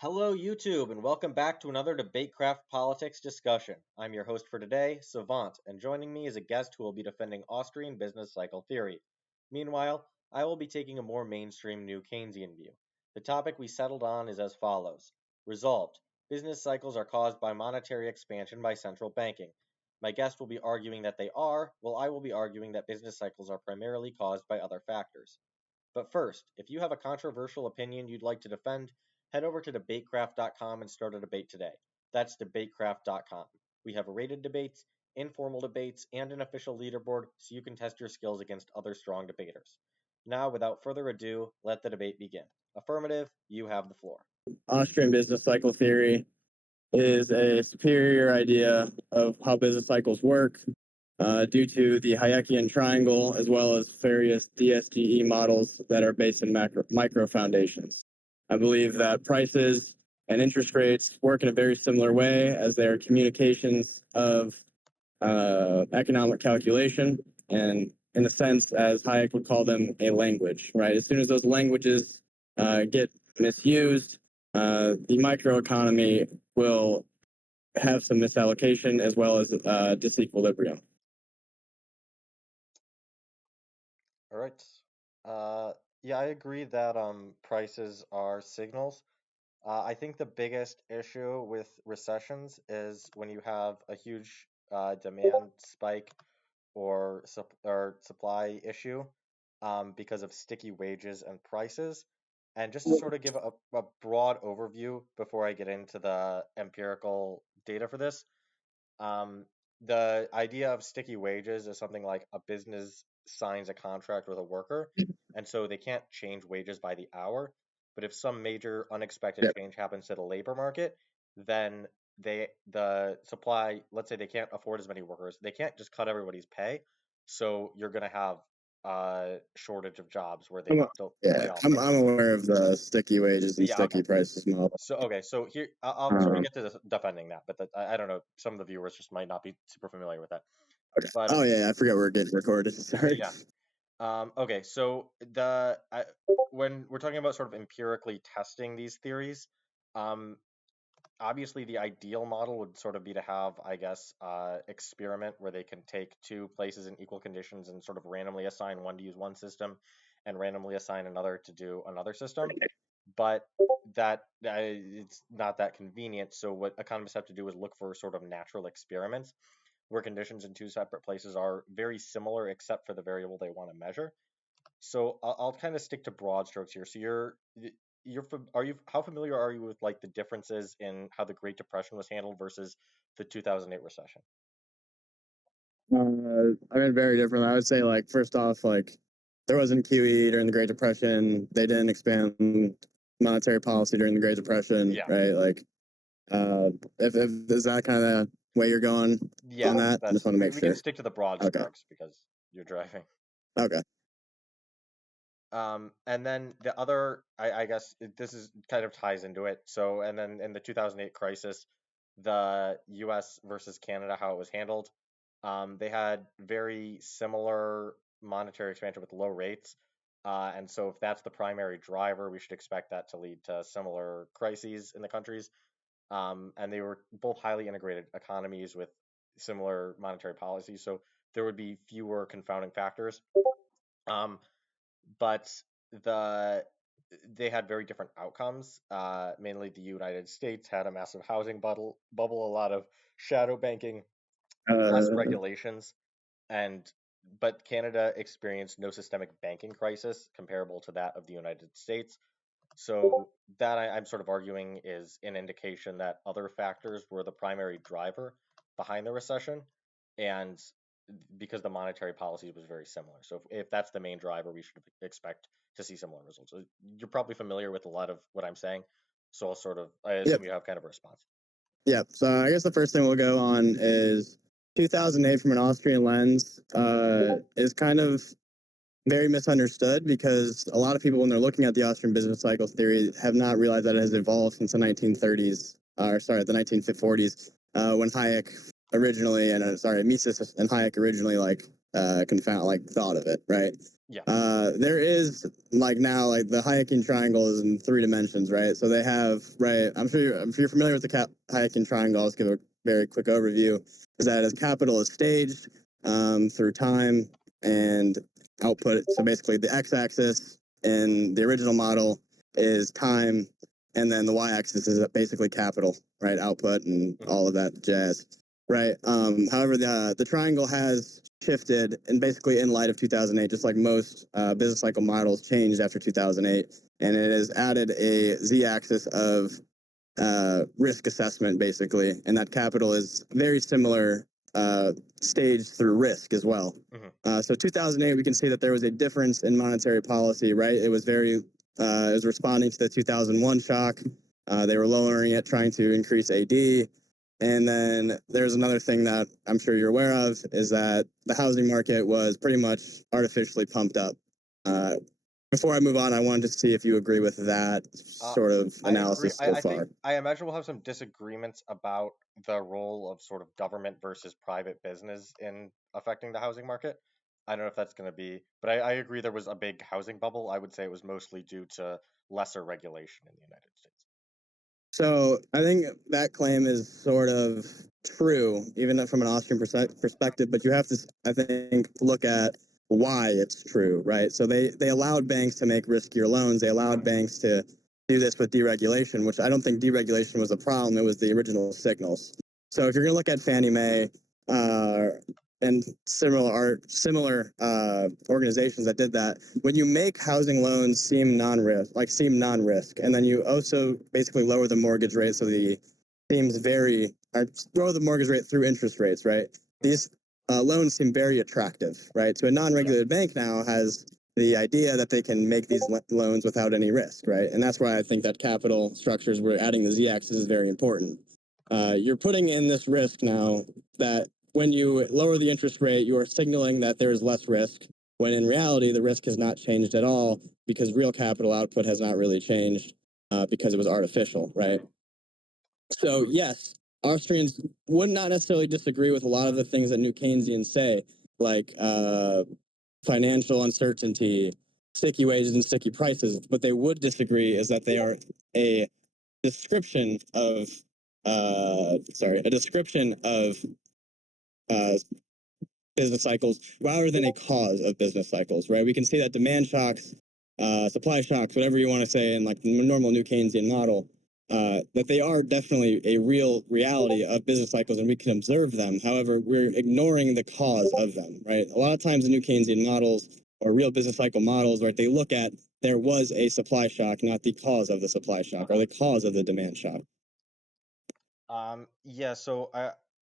Hello, YouTube, and welcome back to another DebateCraft Politics discussion. I'm your host for today, Savant, and joining me is a guest who will be defending Austrian business cycle theory. Meanwhile, I will be taking a more mainstream new Keynesian view. The topic we settled on is as follows. Resolved. Business cycles are caused by monetary expansion by central banking. My guest will be arguing that they are, while I will be arguing that business cycles are primarily caused by other factors. But first, if you have a controversial opinion you'd like to defend, head over to DebateCraft.com and start a debate today. That's DebateCraft.com. We have rated debates, informal debates, and an official leaderboard so you can test your skills against other strong debaters. Now, without further ado, let the debate begin. Affirmative, you have the floor. Austrian business cycle theory is a superior idea of how business cycles work due to the Hayekian triangle, as well as various DSGE models that are based in micro foundations. I believe that prices and interest rates work in a very similar way, as they are communications of economic calculation, and in a sense, as Hayek would call them, a language, right? As soon as those languages get misused, the microeconomy will have some misallocation as well as disequilibrium. All right. Yeah, I agree that prices are signals. I think the biggest issue with recessions is when you have a huge demand spike or supply issue because of sticky wages and prices. And just to sort of give a broad overview before I get into the empirical data for this, the idea of sticky wages is something like a business signs a contract with a worker, and so they can't change wages by the hour. But if some major unexpected change happens to the labor market, then the supply, let's say they can't afford as many workers, they can't just cut everybody's pay. So you're gonna have a shortage of jobs where they have to lay off. I'm aware of the sticky wages and sticky prices model. So here I'll sort of get to defending that, but I don't know, some of the viewers just might not be super familiar with that. Okay. But I forgot we're getting recorded. Sorry. yeah. Okay, so when we're talking about sort of empirically testing these theories, obviously the ideal model would sort of be to have, I guess, experiment where they can take two places in equal conditions and sort of randomly assign one to use one system and randomly assign another to do another system. But it's not that convenient. So what economists have to do is look for sort of natural experiments where conditions in two separate places are very similar except for the variable they want to measure. So I'll kind of stick to broad strokes here. So how familiar are you with like the differences in how the Great Depression was handled versus the 2008 recession? I mean, very different. I would say, like, first off, like, there wasn't QE during the Great Depression. They didn't expand monetary policy during the Great Depression, right? Like, if is that kind of way you're going on that? I just want to make sure. We can stick to the broad strokes because you're driving. Okay. And then the other, I guess this is kind of ties into it. So, and then in the 2008 crisis, the U.S. versus Canada, how it was handled, they had very similar monetary expansion with low rates. And so if that's the primary driver, we should expect that to lead to similar crises in the countries. And they were both highly integrated economies with similar monetary policies. So there would be fewer confounding factors. But they had very different outcomes. Mainly the United States had a massive housing bubble, a lot of shadow banking, less regulations, but Canada experienced no systemic banking crisis comparable to that of the United States. So that I'm sort of arguing is an indication that other factors were the primary driver behind the recession, and because the monetary policy was very similar. So if that's the main driver, we should expect to see similar results. So you're probably familiar with a lot of what I'm saying, so I assume you have kind of a response. Yeah, so I guess the first thing we'll go on is 2008 from an Austrian lens is kind of very misunderstood because a lot of people, when they're looking at the Austrian business cycle theory, have not realized that it has evolved since the 1930s, the 1940s, when Hayek originally, Mises and Hayek originally thought of it, right? Yeah. There is now the Hayek triangle is in 3 dimensions, right? So they have, right. I'm sure you're familiar with the Hayek triangle. I'll just give a very quick overview. Is that as capital is staged through time and output. So basically, the x-axis in the original model is time, and then the y-axis is basically capital, right? Output and all of that jazz, right? However, the triangle has shifted, and basically in light of 2008, just like most business cycle models changed after 2008, and it has added a z-axis of risk assessment, basically, and that capital is very similar staged through risk as well. So 2008, we can see that there was a difference in monetary policy, right? It was it was responding to the 2001 shock. They were lowering it, trying to increase AD. And then there's another thing that I'm sure you're aware of is that the housing market was pretty much artificially pumped up. Before I move on, I wanted to see if you agree with that sort of analysis so far. I imagine we'll have some disagreements about the role of sort of government versus private business in affecting the housing market. I don't know if that's going to be, but I agree there was a big housing bubble. I would say it was mostly due to lesser regulation in the United States. So I think that claim is sort of true, even from an Austrian perspective, but you have to, I think, look at why it's true, right? So they allowed banks to make riskier loans. They allowed banks to do this with deregulation, which I don't think deregulation was a problem. It was the original signals. So if you're going to look at Fannie Mae and similar organizations that did that, when you make housing loans seem non-risk, and then you also basically lower the mortgage rate, so the lower the mortgage rate through interest rates, right? These loans seem very attractive, right? So a non-regulated bank now has the idea that they can make these loans without any risk, right? And that's why I think that capital structures, where adding the z-axis is very important. You're putting in this risk now that when you lower the interest rate, you are signaling that there is less risk, when in reality, the risk has not changed at all because real capital output has not really changed because it was artificial, right? So yes, Austrians would not necessarily disagree with a lot of the things that New Keynesians say, like financial uncertainty, sticky wages and sticky prices. What they would disagree is that they are a description of business cycles rather than a cause of business cycles, right? We can see that demand shocks, supply shocks, whatever you want to say, in like the normal New Keynesian model, that they are definitely a real reality of business cycles, and we can observe them. However, we're ignoring the cause of them, right? A lot of times in New Keynesian models or real business cycle models, right, they look at there was a supply shock, not the cause of the supply shock or the cause of the demand shock. Yeah, so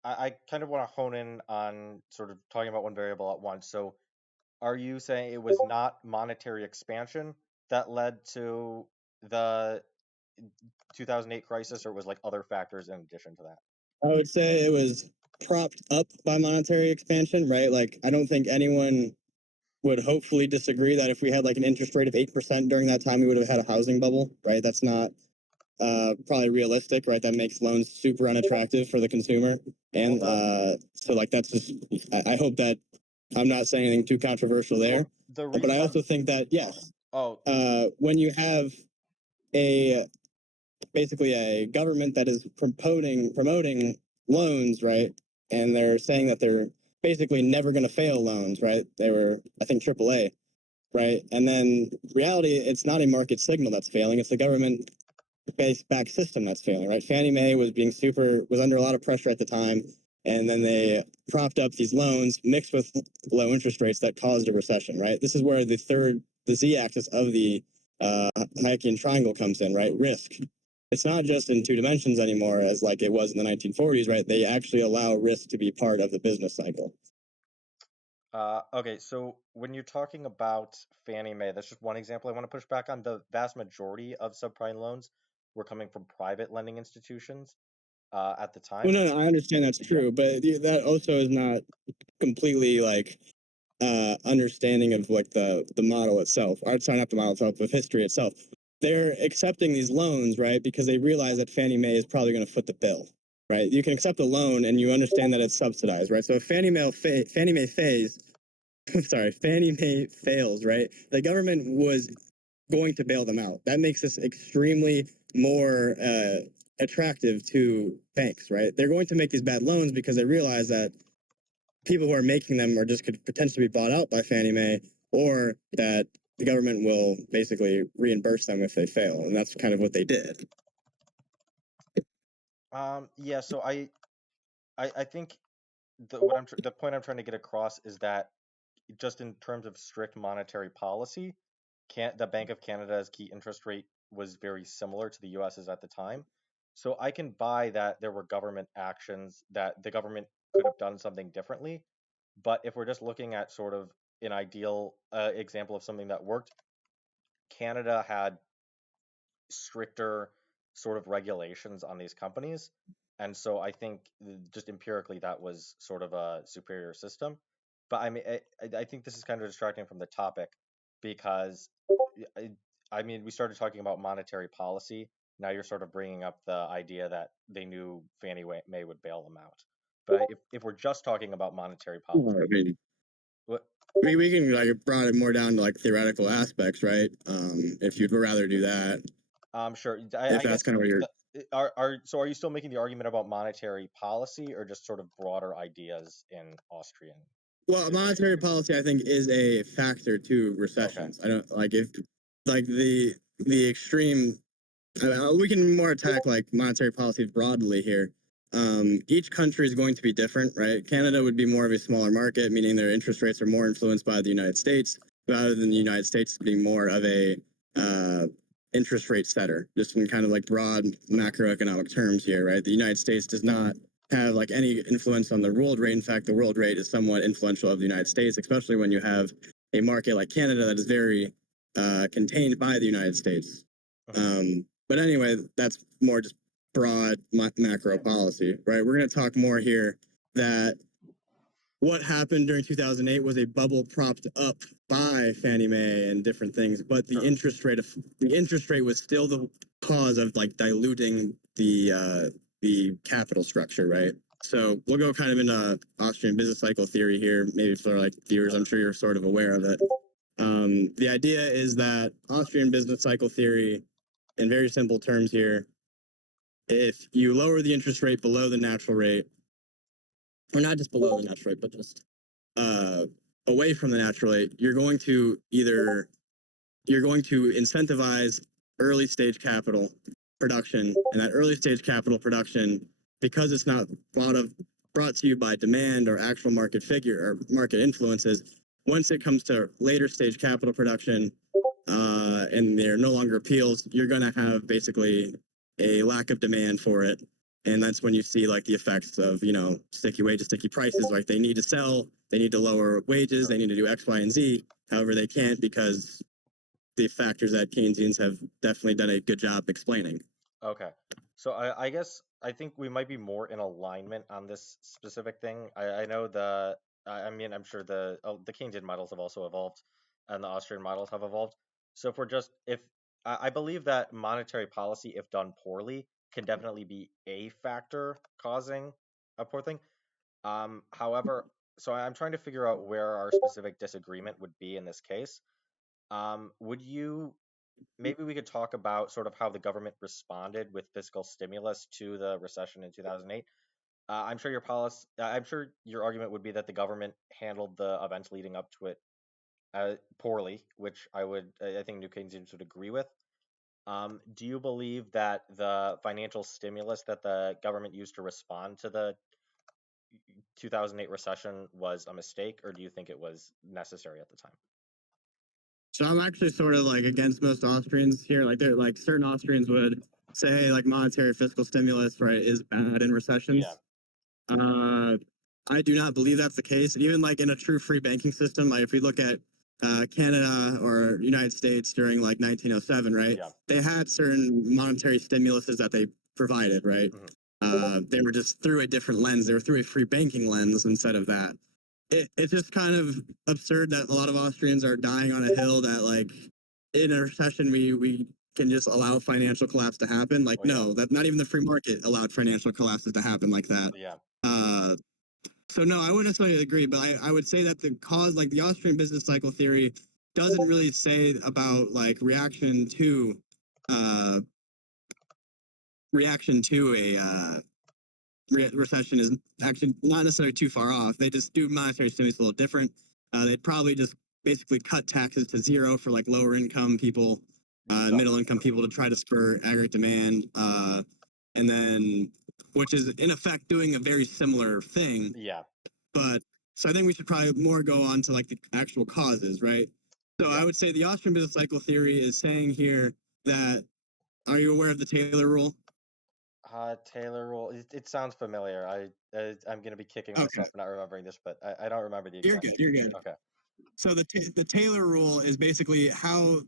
I kind of want to hone in on sort of talking about one variable at once. So are you saying it was not monetary expansion that led to the 2008 crisis, or was like other factors in addition to that? I would say it was propped up by monetary expansion, right? Like, I don't think anyone would hopefully disagree that if we had like an interest rate of 8% during that time, we would have had a housing bubble, right? That's not probably realistic, right? That makes loans super unattractive for the consumer. And so like, that's just, I hope that I'm not saying anything too controversial there. But I also think that, yes, when you have basically a government that is promoting loans, right? And they're saying that they're basically never going to fail loans, right? They were, I think, AAA, right? And then reality, it's not a market signal that's failing. It's the government back system that's failing, right? Fannie Mae was under a lot of pressure at the time. And then they propped up these loans mixed with low interest rates that caused a recession, right? This is where the z-axis of the Hayekian triangle comes in, right? Risk. It's not just in 2 dimensions anymore as like it was in the 1940s, right? They actually allow risk to be part of the business cycle. Okay, so when you're talking about Fannie Mae, that's just one example. I want to push back on. The vast majority of subprime loans were coming from private lending institutions at the time. Well, no, I understand that's true, but that also is not completely like understanding of like the model itself. Or sorry, not the model itself, of history itself. They're accepting these loans, right, because they realize that Fannie Mae is probably going to foot the bill, right? You can accept a loan and you understand that it's subsidized, right? So if Fannie Mae sorry, Fannie Mae fails, right? The government was going to bail them out. That makes this extremely more attractive to banks, right? They're going to make these bad loans because they realize that people who are making them are just could potentially be bought out by Fannie Mae, or that the government will basically reimburse them if they fail, and that's kind of what they did. Yeah. So I think the point I'm trying to get across is that just in terms of strict monetary policy, the Bank of Canada's key interest rate was very similar to the US's at the time. So I can buy that there were government actions that the government could have done something differently. But if we're just looking at sort of an ideal example of something that worked, Canada had stricter sort of regulations on these companies. And so I think just empirically that was sort of a superior system. But I mean, I think this is kind of distracting from the topic because I, I mean, we started talking about monetary policy. Now you're sort of bringing up the idea that they knew Fannie Mae would bail them out. But if we're just talking about monetary Well, I policy, mean, what, we can like brought it more down to like theoretical aspects, right? If you'd rather do that, sure. if I that's guess kind of what you're. are you still making the argument about monetary policy or just sort of broader ideas in Austrian Well, business? monetary policy, I think, is a factor to Okay. recessions. I don't like if like the extreme. We can more attack like monetary policy broadly here. Each country is going to be different, right? Canada would be more of a smaller market, meaning their interest rates are more influenced by the United States, rather than the United States being more of a interest rate setter, just in kind of like broad macroeconomic terms here, right? The United States does not have like any influence on the world rate. In fact, the world rate is somewhat influential of the United States, especially when you have a market like Canada that is very contained by the United States. But anyway, that's more just broad macro policy, right? We're going to talk more here that what happened during 2008 was a bubble propped up by Fannie Mae and different things, but the interest rate was still the cause of like diluting the capital structure, right? So we'll go kind of into Austrian business cycle theory here, maybe for like viewers. I'm sure you're sort of aware of it. The idea is that Austrian business cycle theory, in very simple terms here, if you lower the interest rate below the natural rate, or not just below the natural rate, but just away from the natural rate, you're going to incentivize early stage capital production, and that early stage capital production, because it's not brought to you by demand or actual market figure or market influences, once it comes to later stage capital production, and there are no longer appeals, you're going to have basically a lack of demand for it. And that's when you see like the effects of, sticky wages, sticky prices. Like they need to sell, they need to lower wages, they need to do X, Y, and Z. However, they can't because the factors that Keynesians have definitely done a good job explaining. Okay. So I guess I think we might be more in alignment on this specific thing. I know I mean I'm sure the Keynesian models have also evolved and the Austrian models have evolved. So if we're just if I believe that monetary policy, if done poorly, can definitely be a factor causing a poor thing. However, so I'm trying to figure out where our specific disagreement would be in this case. Would you maybe we could talk about sort of how the government responded with fiscal stimulus to the recession in 2008. I'm sure your argument would be that the government handled the events leading up to it poorly, which I think New Keynesians would agree with. Do you believe that the financial stimulus that the government used to respond to the 2008 recession was a mistake, or do you think it was necessary at the time? So I'm actually sort of like against most Austrians here. Like they're like certain Austrians would say, hey, like monetary fiscal stimulus, right, is bad in recessions. Uh, I do not believe that's the case. And even like in a true free banking system, like if we look at Canada or United States during like 1907, right, Yeah. they had certain monetary stimuluses that they provided, right? They were just through a different lens. They were through a free banking lens instead of that. It's just kind of absurd that a lot of Austrians are dying on a hill that like in a recession we can just allow financial collapse to happen. Like, Oh, yeah. no, that not even the free market allowed financial collapses to happen like that. Yeah. So no, I wouldn't necessarily agree, but I would say that the cause, like the Austrian business cycle theory, doesn't really say about like uh, reaction to a recession is actually not necessarily too far off. They just do monetary stimulus a little different. They'd probably just basically cut taxes to zero for like lower income people, middle income people to try to spur aggregate demand, and then which is in effect doing a very similar thing. Yeah. But so I think we should probably more go on to like the actual causes, right? So Yeah. I would say the Austrian business cycle theory is saying here that, are you aware of the Taylor rule? Taylor rule. It sounds familiar. I'm gonna be kicking Okay, myself for not remembering this, but I don't remember the you're exact. good. You're good. Okay. So the Taylor rule is basically how,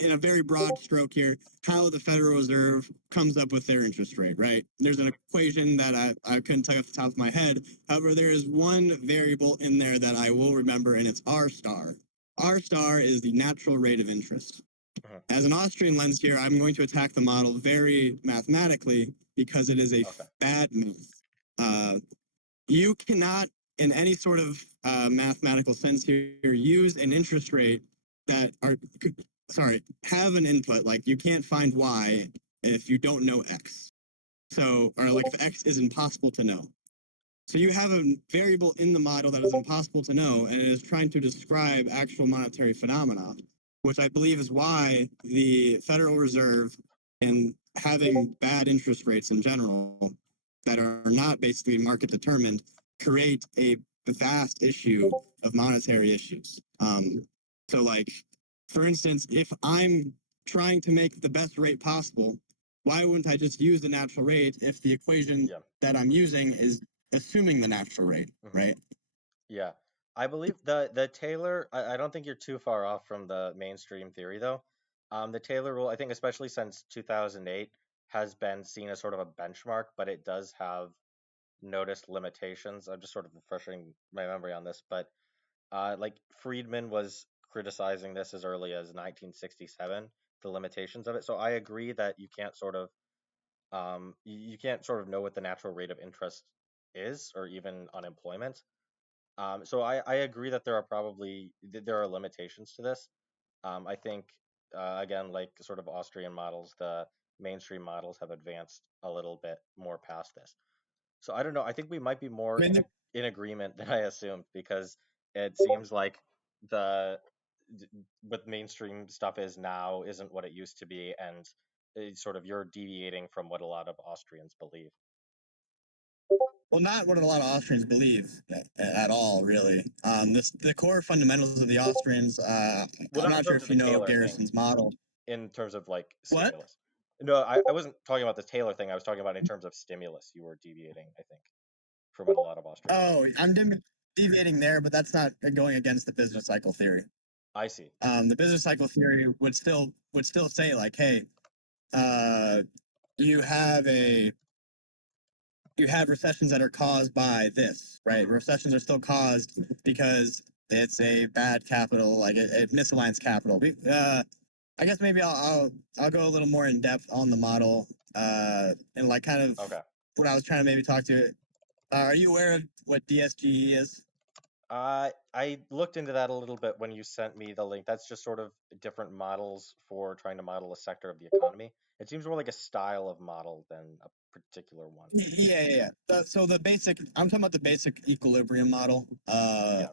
in a very broad stroke here, how the Federal Reserve comes up with their interest rate, right? There's an equation that I couldn't tell you off the top of my head. However, there is one variable in there that I will remember, and it's R star. R star is the natural rate of interest. Mhm. As an Austrian lens here, I'm going to attack the model very mathematically because it is a Okay. bad myth. You cannot, in any sort of mathematical sense here, use an interest rate that are, sorry, have an input. Like you can't find y if you don't know x. So, or like if x is impossible to know. So you have a variable in the model that is impossible to know, and it is trying to describe actual monetary phenomena, which I believe is why the Federal Reserve and having bad interest rates in general that are not basically market determined create a vast issue of monetary issues. So like, for instance, if I'm trying to make the best rate possible, why wouldn't I just use the natural rate if the equation Yeah. that I'm using is assuming the natural rate, right? Yeah. I believe the Taylor. I don't think you're too far off from the mainstream theory though. The Taylor rule, I think, especially since 2008, has been seen as sort of a benchmark, but it does have noticed limitations. I'm just sort of refreshing my memory on this, but like Friedman was criticizing this as early as 1967, the limitations of it. So I agree that you can't sort of you can't sort of know what the natural rate of interest is, or even unemployment. So I agree that there are limitations to this. I think again, like sort of Austrian models, the mainstream models have advanced a little bit more past this. So I don't know. I think we might be more I mean, in agreement than I assumed, because it seems like the what mainstream stuff is now isn't what it used to be, and it's sort of you're deviating from what a lot of Austrians believe. well, not what a lot of Austrians believe at all, really. The core fundamentals of the Austrians. Well, I'm not in not sure terms of if the you know of Taylor thing, Garrison's model. in terms of like What? stimulus. No, I wasn't talking about the Taylor thing. I was talking about in terms of stimulus. You were deviating, I think, from what a lot of Austrians believe. Oh, I'm deviating there, but that's not going against the business cycle theory. I see. The business cycle theory would still say like, hey, uh, you have a you have recessions that are caused by this, right? Recessions are still caused because it's a bad capital, like it misaligns capital. I guess maybe I'll go a little more in depth on the model, and like kind of Okay. what I was trying to maybe talk to. Are you aware of what DSGE is? I looked into that a little bit when you sent me the link. That's just sort of different models for trying to model a sector of the economy. It seems more like a style of model than a particular one. Yeah. So the basic, I'm talking about the basic equilibrium model. Yeah.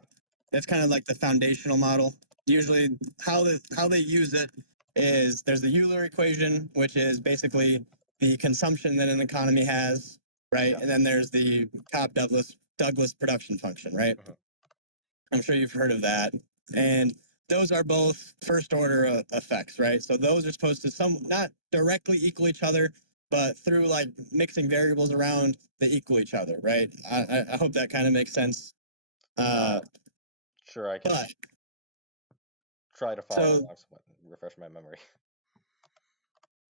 It's kind of like the foundational model. Usually, how they use it is there's the Euler equation, which is basically the consumption that an economy has, right? Yeah. And then there's the Cobb Douglas production function, right? Mhm. I'm sure you've heard of that. And those are both first order effects, right? So those are supposed to not directly equal each other, but through like mixing variables around, they equal each other, right? I hope that kind of makes sense. Uh, Uh, sure, I can but try to follow so along somewhat and refresh my memory.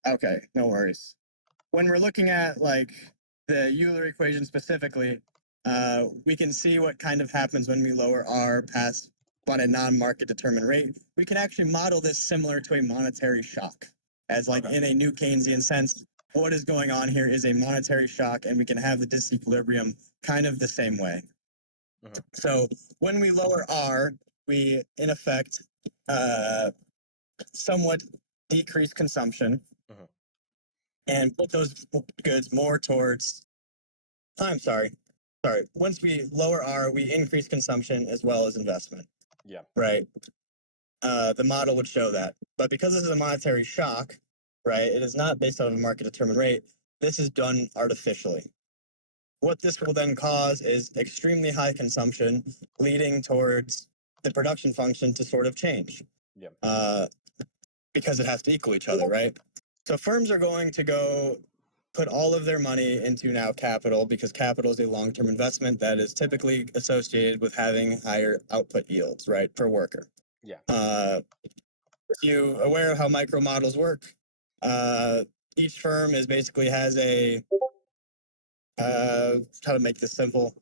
okay, no worries. When we're looking at like the Euler equation specifically, we can see what kind of happens when we lower R past on a non-market determined rate. We can actually model this similar to a monetary shock, as like Okay. in a new Keynesian sense. What is going on here is a monetary shock, and we can have the disequilibrium kind of the same way. So when we lower R, we in effect somewhat decrease consumption and put those goods more towards. I'm sorry. Once we lower R, we increase consumption as well as investment. Yeah. Right. The model would show that. But because this is a monetary shock, right, it is not based on a market determined rate. This is done artificially. What this will then cause is extremely high consumption, leading towards the production function to sort of change. Yeah. Because it has to equal each other, right? So firms are going to go put all of their money into now capital, because capital is a long-term investment that is typically associated with having higher output yields, right, per worker. Yeah. If you aware of how micro models work, each firm is basically has a how to make this simple,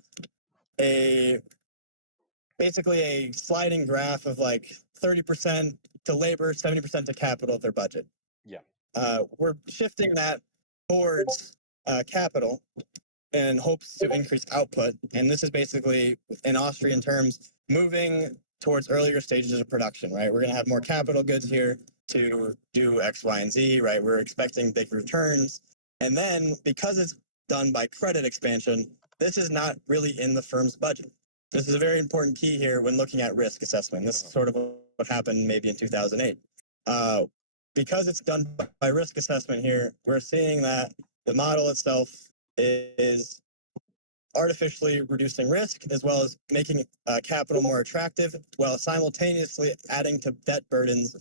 basically a sliding graph of like 30% to labor, 70% to capital of their budget. Yeah. We're shifting that towards capital in hopes to increase output. And this is basically, in Austrian terms, moving towards earlier stages of production, right? We're going to have more capital goods here to do X, Y, and Z, right? We're expecting big returns. And then because it's done by credit expansion, this is not really in the firm's budget. This is a very important key here when looking at risk assessment. This is sort of what happened maybe in 2008. Because it's done by risk assessment here, we're seeing that the model itself is artificially reducing risk as well as making capital more attractive while simultaneously adding to debt burdens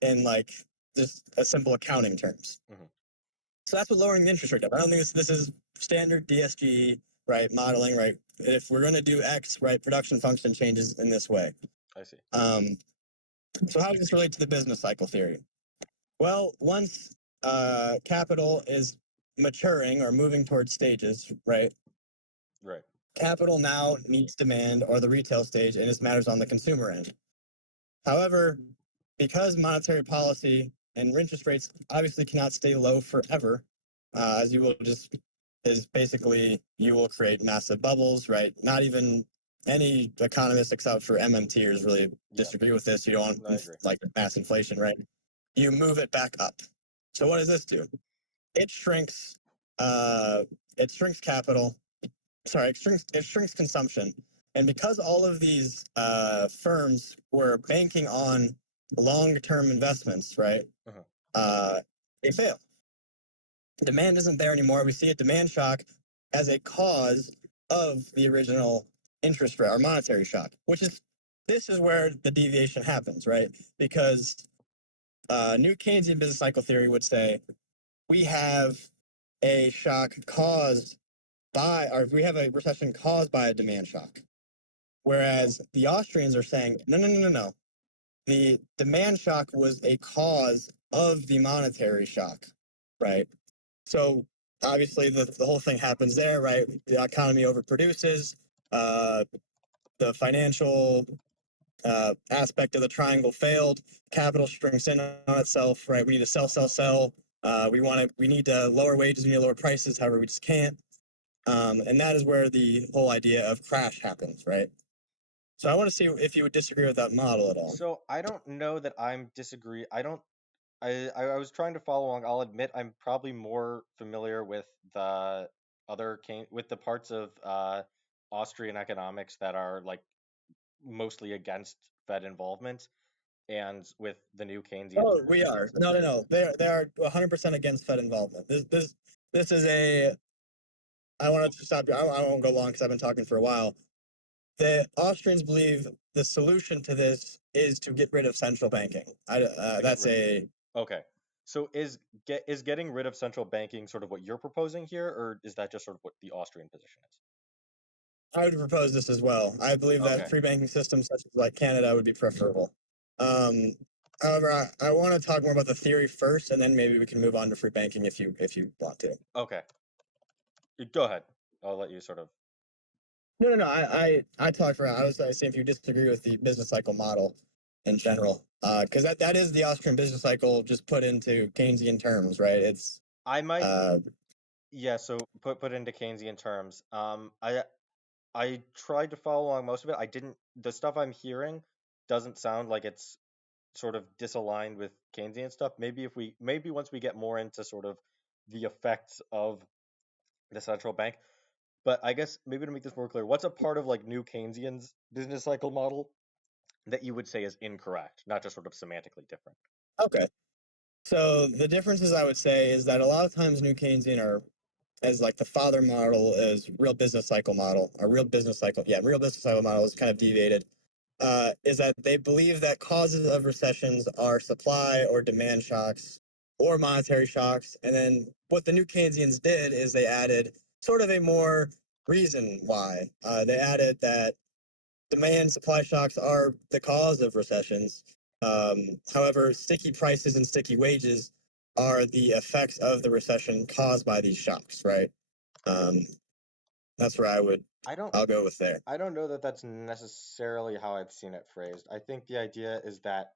in like just a simple accounting terms. So that's what lowering the interest rate does. I don't think this is standard DSGE, right, modeling, right? If we're going to do X, right, production function changes in this way. I see. So how does this relate to the business cycle theory? Well, once capital is maturing or moving towards stages, right? Right. Capital now meets demand or the retail stage, and this matters on the consumer end. However, because monetary policy and interest rates obviously cannot stay low forever, as you will just is basically you will create massive bubbles, right? Not even any economists except for MMTers really disagree with this. You don't want like mass inflation, right? You move it back up. So what does this do? It shrinks capital. Sorry, it shrinks consumption. And because all of these firms were banking on long-term investments, right? They fail. Demand isn't there anymore. We see a demand shock as a cause of the original interest rate or monetary shock, this is where the deviation happens, right? Because new Keynesian business cycle theory would say we have a shock caused by, or we have a recession caused by a demand shock. Whereas the Austrians are saying, no. The demand shock was a cause of the monetary shock, right? So obviously the whole thing happens there, right? The economy overproduces, the financial aspect of the triangle failed, capital shrinks in on itself, right? We need to sell. We need to lower wages, we need to lower prices, however, we just can't. And that is where the whole idea of crash happens, right? So I want to see if you would disagree with that model at all. So I don't know that I'm disagree. I was trying to follow along. I'll admit I'm probably more familiar with the with the parts of Austrian economics that are like mostly against Fed involvement, and with the new Keynesian. Oh, we are. No. They are 100% against Fed involvement. This is a. I want to stop you. I won't go long because I've been talking for a while. The Austrians believe the solution to this is to get rid of central banking. Okay. So is getting rid of central banking sort of what you're proposing here, or is that just sort of what the Austrian position is? I would propose this as well. I believe that free banking systems such as like Canada would be preferable. However, I want to talk more about the theory first, and then maybe we can move on to free banking if you want to. Okay. Go ahead. I'll let you sort of. No. I talked for. I was saying if you disagree with the business cycle model in general, because that is the Austrian business cycle just put into Keynesian terms, right? It's. I might. Yeah. So put into Keynesian terms. I tried to follow along most of it. I didn't. The stuff I'm hearing doesn't sound like it's sort of disaligned with Keynesian stuff. Maybe once we get more into sort of the effects of the central bank. But I guess maybe to make this more clear, what's a part of like new Keynesian's business cycle model that you would say is incorrect, not just sort of semantically different? Okay. So the differences I would say is that a lot of times New Keynesian are as like the father model is real business cycle model, a real business cycle. Yeah, real business cycle model is kind of deviated. Is that they believe that causes of recessions are supply or demand shocks or monetary shocks. And then what the New Keynesians did is they added sort of a more reason why. They added that demand supply shocks are the cause of recessions. However, sticky prices and sticky wages are the effects of the recession caused by these shocks, right? Um, that's where I don't I'll go with there. I don't know that that's necessarily how I've seen it phrased. I think the idea is that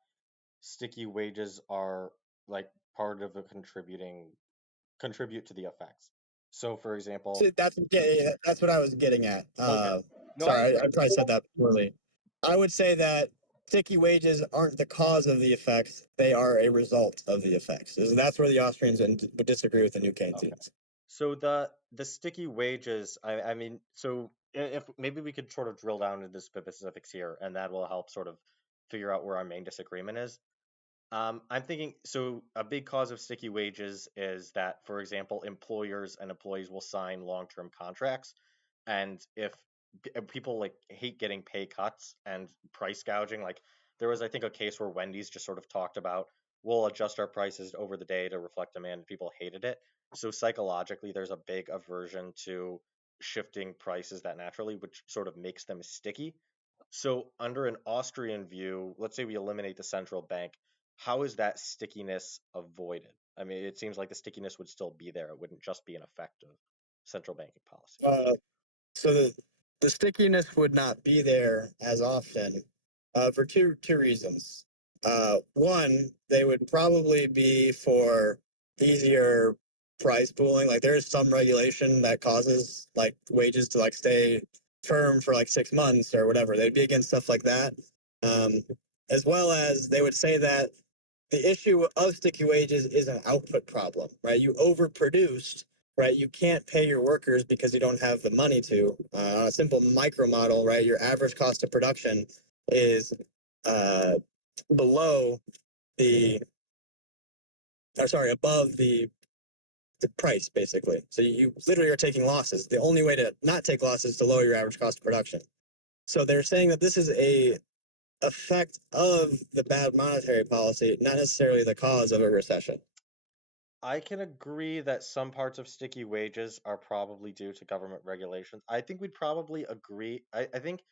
sticky wages are like part of a contribute to the effects. So for example, So that's what I was getting at. okay. No, I Sorry, I agree. probably said that poorly. I would say that sticky wages aren't the cause of the effects; they are a result of the effects. That's where the Austrians would disagree with the New Okay. Keynesians. So the sticky wages, I mean, so if maybe we could sort of drill down into the specifics here, and that will help sort of figure out where our main disagreement is. I'm thinking, so a big cause of sticky wages is that, for example, employers and employees will sign long-term contracts, and if people like hate getting pay cuts and price gouging, like there was, I think, a case where Wendy's just sort of talked about, we'll adjust our prices over the day to reflect demand, and people hated it. So psychologically, there's a big aversion to shifting prices that naturally, which sort of makes them sticky. So, under an Austrian view, let's say we eliminate the central bank, how is that stickiness avoided? I mean, it seems like the stickiness would still be there. It wouldn't just be an effect of central banking policy. Uh, so the stickiness would not be there as often for two reasons. One, they would probably be for easier price pooling. Like there is some regulation that causes like wages to like stay firm for like 6 months or whatever. They'd be against stuff like that. Um, as well as they would say that the issue of sticky wages is an output problem, right? You overproduced, right? You can't pay your workers because you don't have the money to. On a simple micro model, right? Your average cost of production is uh, below the, or sorry, above the price, basically. So you literally are taking losses. The only way to not take losses is to lower your average cost of production. So they're saying that this is a effect of the bad monetary policy, not necessarily the cause of a recession. I can agree that some parts of sticky wages are probably due to government regulations. I think we'd probably agree. I think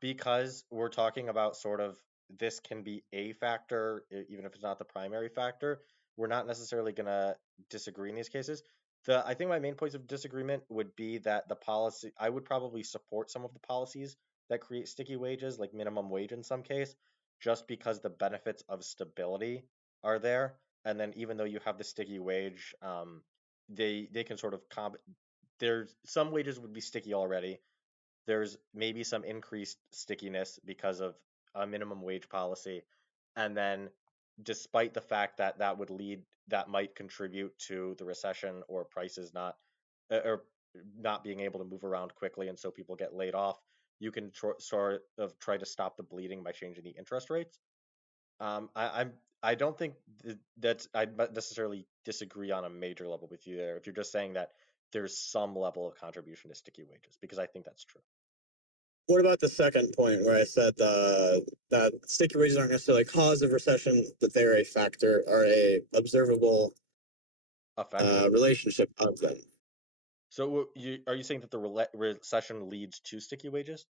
because we're talking about sort of this can be a factor, even if it's not the primary factor, we're not necessarily going to disagree in these cases. I think my main points of disagreement would be that the policy, I would probably support some of the policies that create sticky wages, like minimum wage in some case, just because the benefits of stability are there. And then even though you have the sticky wage, they can sort of there's some wages would be sticky already. There's maybe some increased stickiness because of a minimum wage policy. And then despite the fact that that might contribute to the recession or prices or not being able to move around quickly, and so people get laid off, you can sort of try to stop the bleeding by changing the interest rates. I don't think that's I necessarily disagree on a major level with you there. If you're just saying that there's some level of contribution to sticky wages, because I think that's true. What about the second point where I said that sticky wages aren't necessarily a cause of recession, that they're a factor or a observable Effect. relationship of them? So are you saying that the recession leads to sticky wages?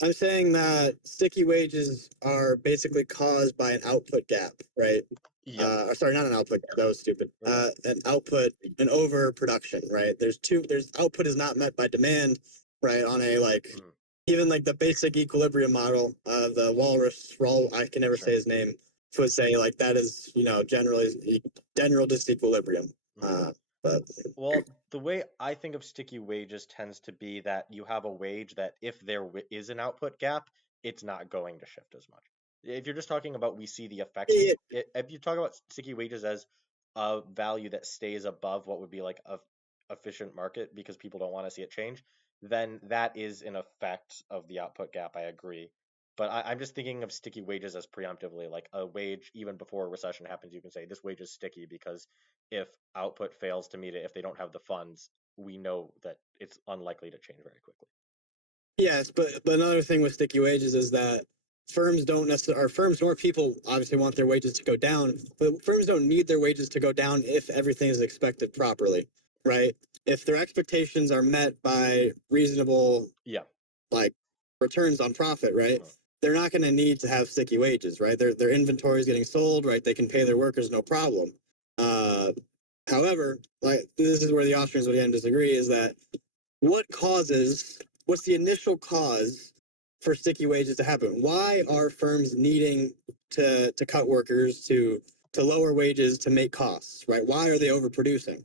I'm saying that sticky wages are basically caused by an output gap, right? Yeah. Or sorry, not an output gap, that was stupid. An overproduction, right? There's output is not met by demand, right? On a like, Mhm. even like the basic equilibrium model of the I can never say Sure. his name, would say like that is, general disequilibrium. Mhm. But Well, the way I think of sticky wages tends to be that you have a wage that if there is an output gap, it's not going to shift as much. If you're just talking about we see the effects of it, if you talk about sticky wages as a value that stays above what would be like a efficient market because people don't want to see it change, then that is an effect of the output gap. I agree. But I'm just thinking of sticky wages as preemptively, like a wage, even before a recession happens, you can say this wage is sticky because if output fails to meet it, if they don't have the funds, we know that it's unlikely to change very quickly. yes, but another thing with sticky wages is that firms don't necessarily, or firms nor people obviously want their wages to go down, but firms don't need their wages to go down if everything is expected properly, right? If their expectations are met by reasonable, Yeah, like returns on profit, right? They're not going to need to have sticky wages, right? Their inventory is getting sold, right? They can pay their workers no problem. However, like this is where the Austrians would again disagree, is that what's the initial cause for sticky wages to happen? Why are firms needing to cut workers, to lower wages, to make costs, right? Why are they overproducing?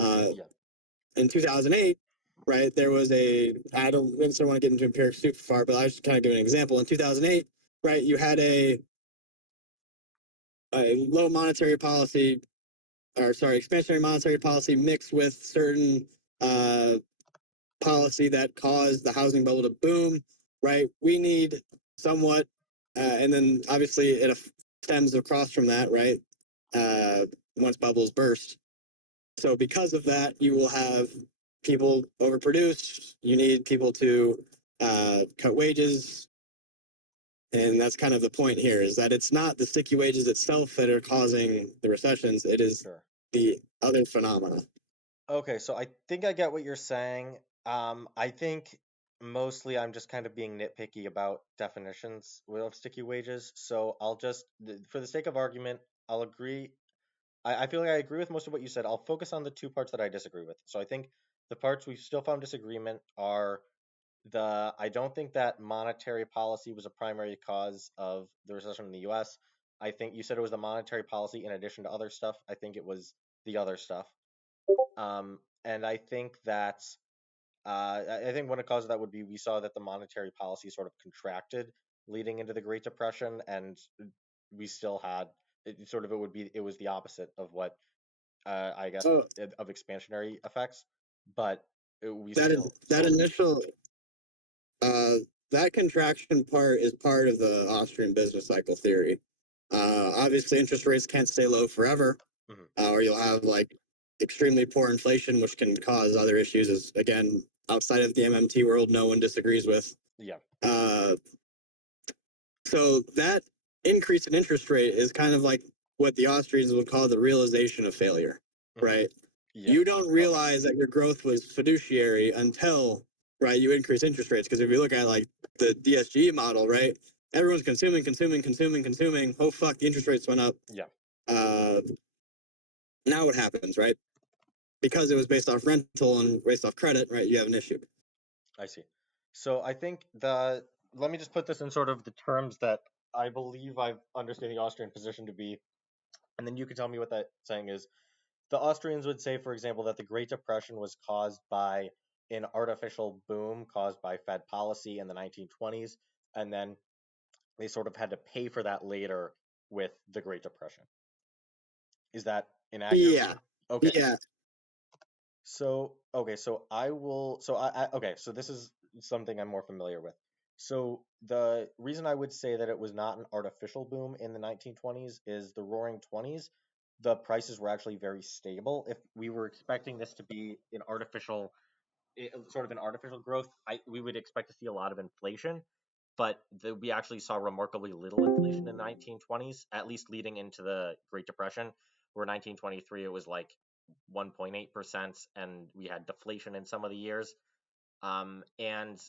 yeah, In 2008, right, there was I don't necessarily want to get into empirics super far, but I just kind of give an example. In 2008, right, you had a low monetary policy, or sorry, expansionary monetary policy mixed with certain policy that caused the housing bubble to boom, right? We need somewhat, and then obviously it stems across from that, right? Once bubbles burst. So because of that, you will have people overproduce. You need people to cut wages. And that's kind of the point here, is that it's not the sticky wages itself that are causing the recessions. It is sure. the other phenomena. Okay, so I think I get what you're saying. I think mostly I'm just kind of being nitpicky about definitions of sticky wages. So I'll just, for the sake of argument, I'll agree. I feel like I agree with most of what you said. I'll focus on the two parts that I disagree with. So I think the parts we've still found disagreement are I don't think that monetary policy was a primary cause of the recession in the US. I think you said it was the monetary policy in addition to other stuff. I think it was the other stuff. And I think that I think one of the causes of that would be we saw that the monetary policy sort of contracted leading into the Great Depression, and we still had it was the opposite of what I guess Oh, of expansionary effects, but we that still that saw initial Uh, that contraction part is part of the Austrian business cycle theory. Obviously, interest rates can't stay low forever, Mhm. or you'll have like extremely poor inflation, which can cause other issues. As again, outside of the MMT world, no one disagrees with. Yeah. Uh, so that increase in interest rate is kind of like what the Austrians would call the realization of failure, Mhm. right? Yeah. You don't Okay. realize that your growth was fiduciary until, right, you increase interest rates. Because if you look at like the DSGE model, right, everyone's consuming. Oh fuck, the interest rates went up. Yeah. Uh, Now what happens, right? Because it was based off rental and based off credit, right? You have an issue. I see. So I think let me just put this in sort of the terms that I believe I understand the Austrian position to be, and then you can tell me what that saying is. The Austrians would say, for example, that the Great Depression was caused by an artificial boom caused by Fed policy in the 1920s, and then they sort of had to pay for that later with the Great Depression. Is that an accurate Yeah, reading? Okay. yeah. Okay, so this is something I'm more familiar with. So the reason I would say that it was not an artificial boom in the 1920s is the Roaring Twenties. The prices were actually very stable. If we were expecting this to be sort of an artificial growth, we would expect to see a lot of inflation, but we actually saw remarkably little inflation in the 1920s, at least leading into the Great Depression, where 1923 it was like 1.8%, and we had deflation in some of the years. And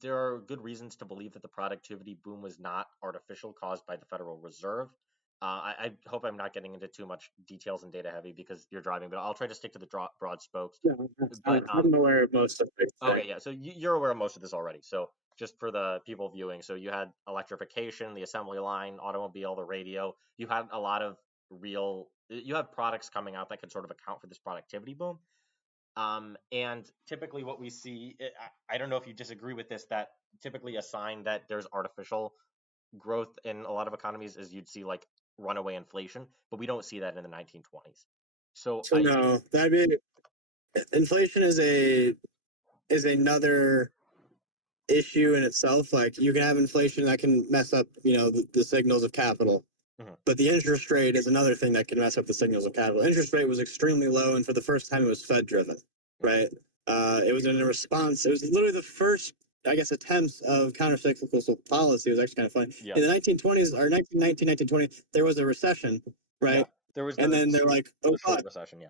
there are good reasons to believe that the productivity boom was not artificial, caused by the Federal Reserve. I hope I'm not getting into too much details and data heavy because you're driving, but I'll try to stick to the broad spokes. Yeah, But I'm aware of most of it. okay, yeah. So you're aware of most of this already. So just for the people viewing, so you had electrification, the assembly line, automobile, the radio. You had a lot of you have products coming out that can sort of account for this productivity boom. And typically what we see, I don't know if you disagree with this, that typically a sign that there's artificial growth in a lot of economies is you'd see like runaway inflation, but we don't see that in the 1920s. So no, that'd be inflation is another issue in itself. Like you can have inflation that can mess up, the signals of capital. But the interest rate is another thing that can mess up the signals of capital. Interest rate was extremely low, and for the first time, it was Fed driven, right? It was in a response. It was literally the first, I guess, attempts of countercyclical policy. It was actually kind of fun. In the 1920s or 1919, 1920, there was a recession, right? Yeah, there was and then they're like, oh, short recession. Yeah,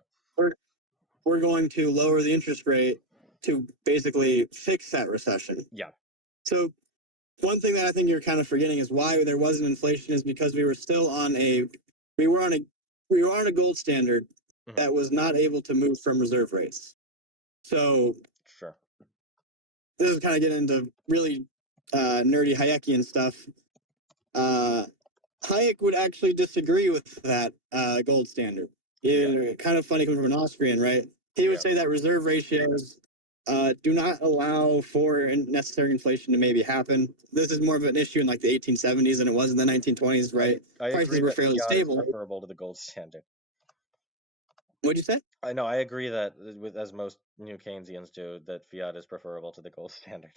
we're going to lower the interest rate to basically fix that recession. Yeah. So one thing that I think you're kind of forgetting is why there wasn't inflation is because we were still on a gold standard that was not able to move from reserve rates. So sure, this is kind of getting into really nerdy Hayekian stuff. Hayek would actually disagree with that gold standard. Kind of funny coming from an Austrian, right? He would say that reserve ratios do not allow for necessary inflation to maybe happen. This is more of an issue in like the 1870s than it was in the 1920s, right? I Prices were fairly stable. Preferable to the gold standard. What'd you say? I know. I agree that, as most new Keynesians do, that fiat is preferable to the gold standard.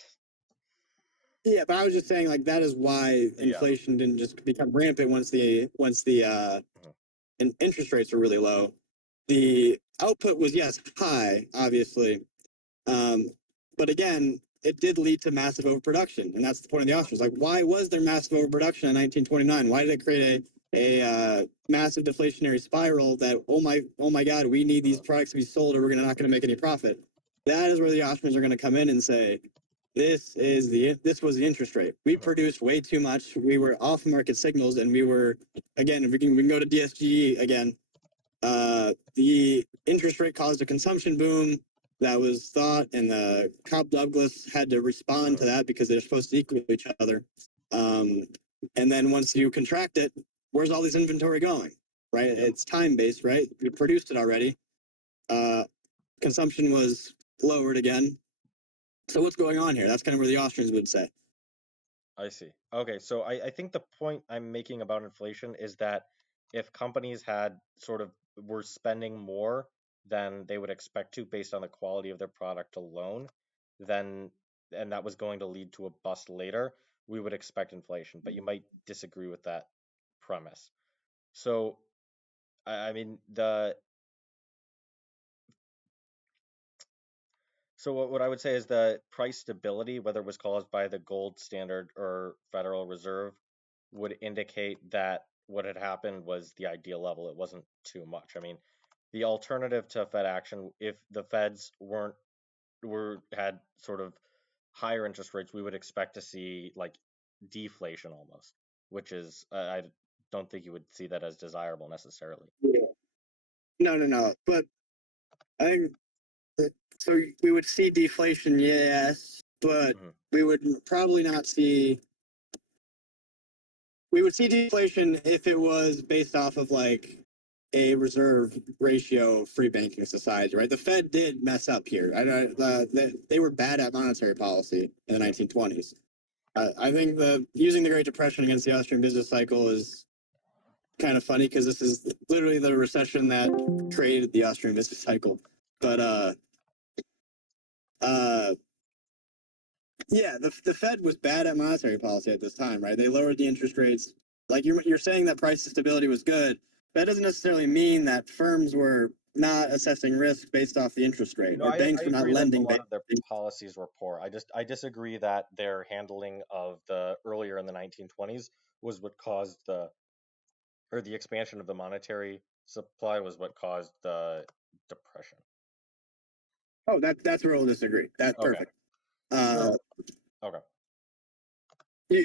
Yeah, but I was just saying, like, that is why inflation didn't just become rampant once the interest rates were really low. The output was, yes, high, obviously. But again, it did lead to massive overproduction. And that's the point of the Austrians. Like, why was there massive overproduction in 1929? Why did it create a massive deflationary spiral that, oh my God, we need these products to be sold or we're not going to make any profit? That is where the Austrians are going to come in and say, this was the interest rate. We produced way too much. We were off market signals, and we were, again, if we can go to DSGE again. The interest rate caused a consumption boom that was thought, and the Cobb-Douglas had to respond to that because they're supposed to equal each other. And then once you contract it, where's all this inventory going? Right? It's time-based, right? We produced it already. Consumption was lowered again. So what's going on here? That's kind of where the Austrians would say. I see. Okay, so I think the point I'm making about inflation is that if companies were spending more than they would expect to based on the quality of their product alone, and that was going to lead to a bust later, we would expect inflation. But you might disagree with that premise. So, I mean, So what I would say is the price stability, whether it was caused by the gold standard or Federal Reserve, would indicate that what had happened was the ideal level. It wasn't too much. I mean, the alternative to Fed action, if the Feds had sort of higher interest rates, we would expect to see like deflation almost, which is I don't think you would see that as desirable necessarily. Yeah. No. But I think so we would see deflation, yes, but we would probably not see. We would see deflation if it was based off of like a reserve ratio free banking society, right? The Fed did mess up here. They were bad at monetary policy in the 1920s. I think using the Great Depression against the Austrian business cycle is kind of funny because this is literally the recession that created the Austrian business cycle. But yeah, the Fed was bad at monetary policy at this time, right? They lowered the interest rates. Like you're saying that price stability was good. That doesn't necessarily mean that firms were not assessing risk based off the interest rate, or banks were not lending. A lot of their policies were poor. I disagree that their handling of the earlier in the 1920s was what caused the expansion of the monetary supply was what caused the depression. Oh, that's where we'll disagree. That's perfect. Okay.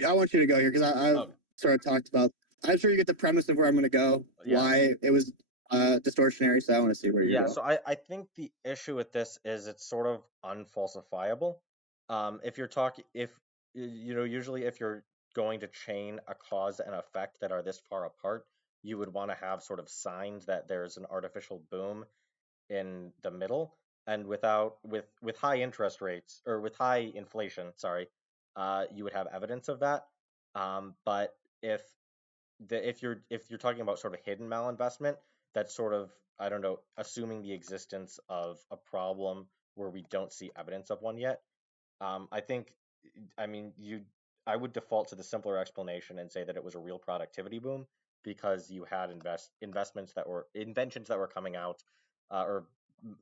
I want you to go here because I sort of talked about. I'm sure you get the premise of where I'm going to go. Yeah. Why it was distortionary. So I want to see where you're going. So I think the issue with this is it's sort of unfalsifiable. If you're talking, usually if you're going to chain a cause and effect that are this far apart, you would want to have sort of signs that there's an artificial boom in the middle, and with high interest rates or with high inflation, sorry, you would have evidence of that. But if you're talking about sort of hidden malinvestment, that's sort of, I don't know, assuming the existence of a problem where we don't see evidence of one yet. I think, I mean, I would default to the simpler explanation and say that it was a real productivity boom because you had investments that were inventions that were coming out, or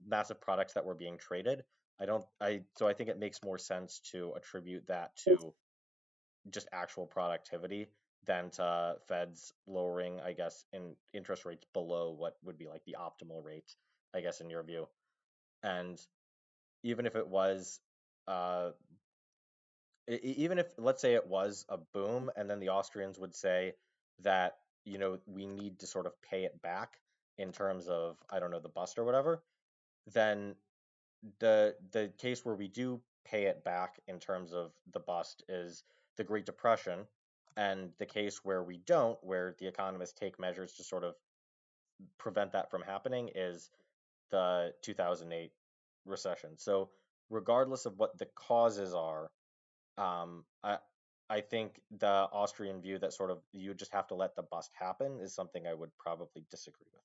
massive products that were being traded. So I think it makes more sense to attribute that to just actual productivity than to Feds lowering, I guess, in interest rates below what would be like the optimal rate, I guess, in your view. And even if it was, uh, even if, let's say, it was a boom, and then the Austrians would say that, we need to sort of pay it back in terms of, I don't know, the bust or whatever, then the case where we do pay it back in terms of the bust is the Great Depression, and the case where we don't, where the economists take measures to sort of prevent that from happening, is the 2008 recession. So regardless of what the causes are, um, I I think the Austrian view that sort of you just have to let the bust happen is something I would probably disagree with.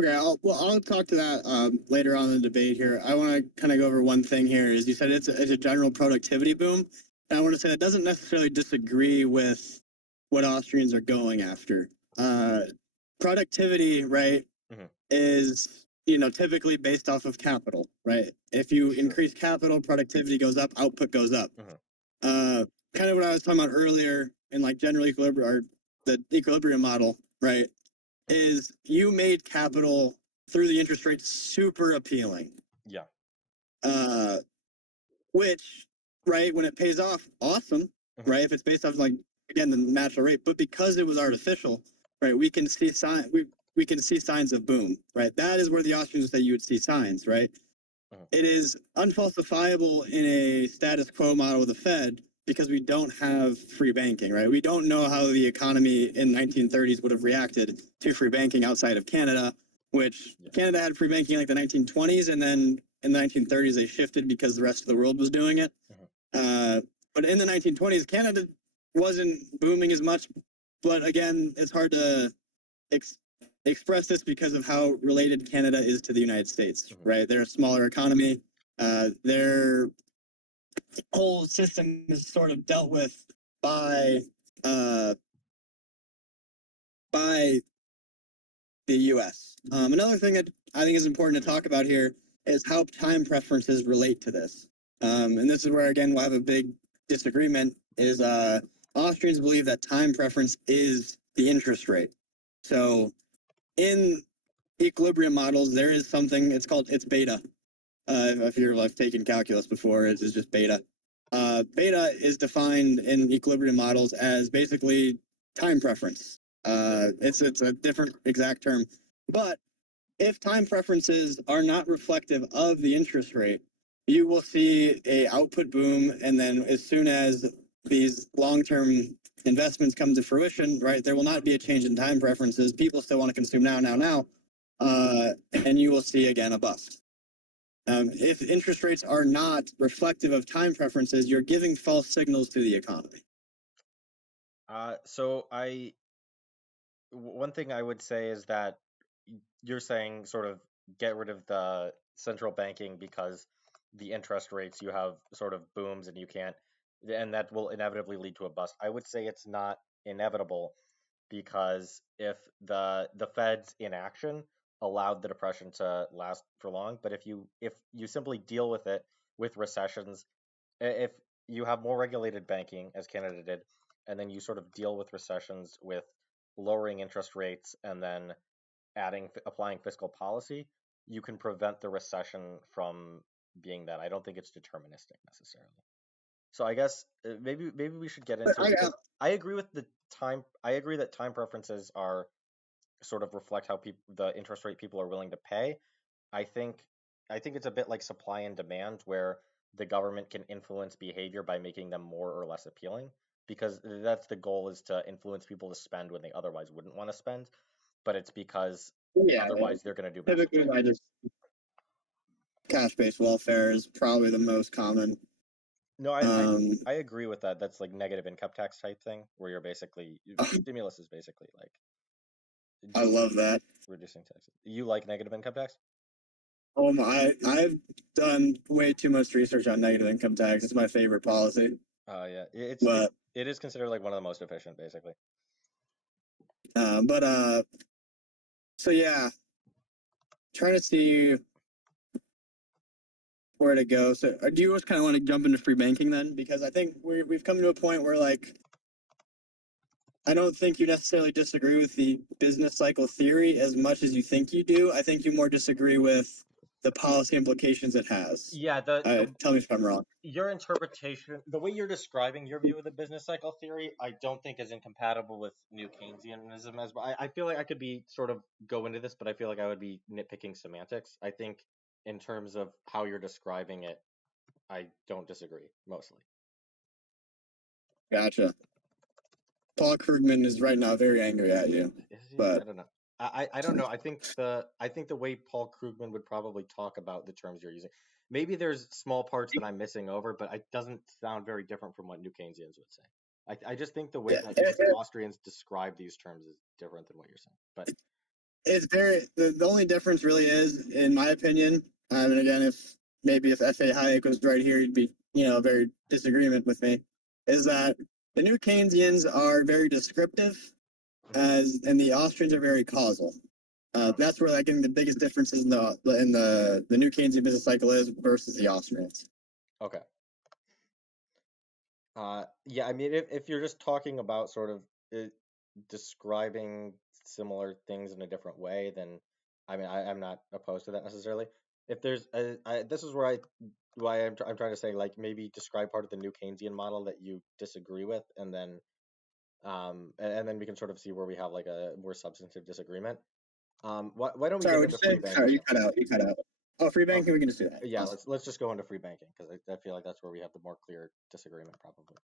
Okay, I'll talk to that later on in the debate here. I want to kind of go over one thing here. Is you said it's a general productivity boom, and I want to say that doesn't necessarily disagree with what Austrians are going after. Productivity, right, is typically based off of capital, right? If you increase capital, productivity goes up, output goes up. Kind of what I was talking about earlier in like general equilibrium or the equilibrium model, right? Is you made capital through the interest rate super appealing. Yeah. Which, right, when it pays off, awesome, right? If it's based off like again the natural rate, but because it was artificial, right, we can see we can see signs of boom, right? That is where the Austrians say you would see signs, right? It is unfalsifiable in a status quo model with the Fed because we don't have free banking, right? We don't know how the economy in 1930s would have reacted to free banking outside of Canada, which Canada had free banking in like the 1920s, and then in the 1930s they shifted because the rest of the world was doing it. But in the 1920s, Canada wasn't booming as much. But again, it's hard to express this because of how related Canada is to the United States, right? They're a smaller economy. Their whole system is sort of dealt with by the U.S. Another thing that I think is important to talk about here is how time preferences relate to this. And this is where, again, we'll have a big disagreement, is Austrians believe that time preference is the interest rate. So in equilibrium models, there is something, it's beta. If you're like taking calculus before, it's just beta. Beta is defined in equilibrium models as basically time preference. It's a different exact term. But if time preferences are not reflective of the interest rate, you will see a output boom, and then as soon as these long-term investments come to fruition, right, there will not be a change in time preferences. People still want to consume now, and you will see again a bust. If interest rates are not reflective of time preferences, you're giving false signals to the economy. So one thing I would say is that you're saying sort of get rid of the central banking because the interest rates, you have sort of booms and you can't, and that will inevitably lead to a bust. I would say it's not inevitable because if the Fed's inaction allowed the depression to last for long, but if you simply deal with it with recessions, if you have more regulated banking as Canada did, and then you sort of deal with recessions with lowering interest rates and then applying fiscal policy, you can prevent the recession from being that. I don't think it's deterministic necessarily. So I guess maybe we should get into it because I agree with the time. I agree that time preferences are sort of reflect how the interest rate people are willing to pay. I think it's a bit like supply and demand, where the government can influence behavior by making them more or less appealing. because that's the goal, is to influence people to spend when they otherwise wouldn't want to spend, but it's because otherwise they're going to do better. Typically, I just cash-based welfare is probably the most common. No, I agree with that. That's like negative income tax type thing, where you're basically stimulus is basically like. I love that. Reducing taxes. You like negative income tax? I've done way too much research on negative income tax. It's my favorite policy. Yeah, But it is considered like one of the most efficient, basically. So yeah, trying to see where to go. So do you just kind of want to jump into free banking then? Because I think we've come to a point where, like, I don't think you necessarily disagree with the business cycle theory as much as you think you do. I think you more disagree with the policy implications it has. Yeah, tell me if I'm wrong. Your interpretation, the way you're describing your view of the business cycle theory, I don't think is incompatible with new Keynesianism as well. I feel like I could be sort of go into this, but I feel like I would be nitpicking semantics. I think in terms of how you're describing it, I don't disagree mostly. Gotcha. Paul Krugman is right now very angry at you. But I don't know. I don't know. I think the way Paul Krugman would probably talk about the terms you're using. Maybe there's small parts that I'm missing over, but it doesn't sound very different from what New Keynesians would say. I just think the way that most Austrians describe these terms is different than what you're saying. But it's very the only difference really is, in my opinion. And again, if F.A. Hayek was right here, he'd be very disagreement with me. Is that the New Keynesians are very descriptive, and the Austrians are very causal. That's where I think the biggest differences in the New Keynesian business cycle is versus the Austrians. Okay. Yeah, I mean, if you're just talking about sort of describing similar things in a different way, then I mean, I'm not opposed to that necessarily. If there's this is why I'm trying to say, like, maybe describe part of the New Keynesian model that you disagree with, and then then we can sort of see where we have like a more substantive disagreement. Why don't we get into free banking? Sorry, you cut out. Oh, free banking, we can just do that. Yeah, awesome. let's just go into free banking, because I feel like that's where we have the more clear disagreement, probably.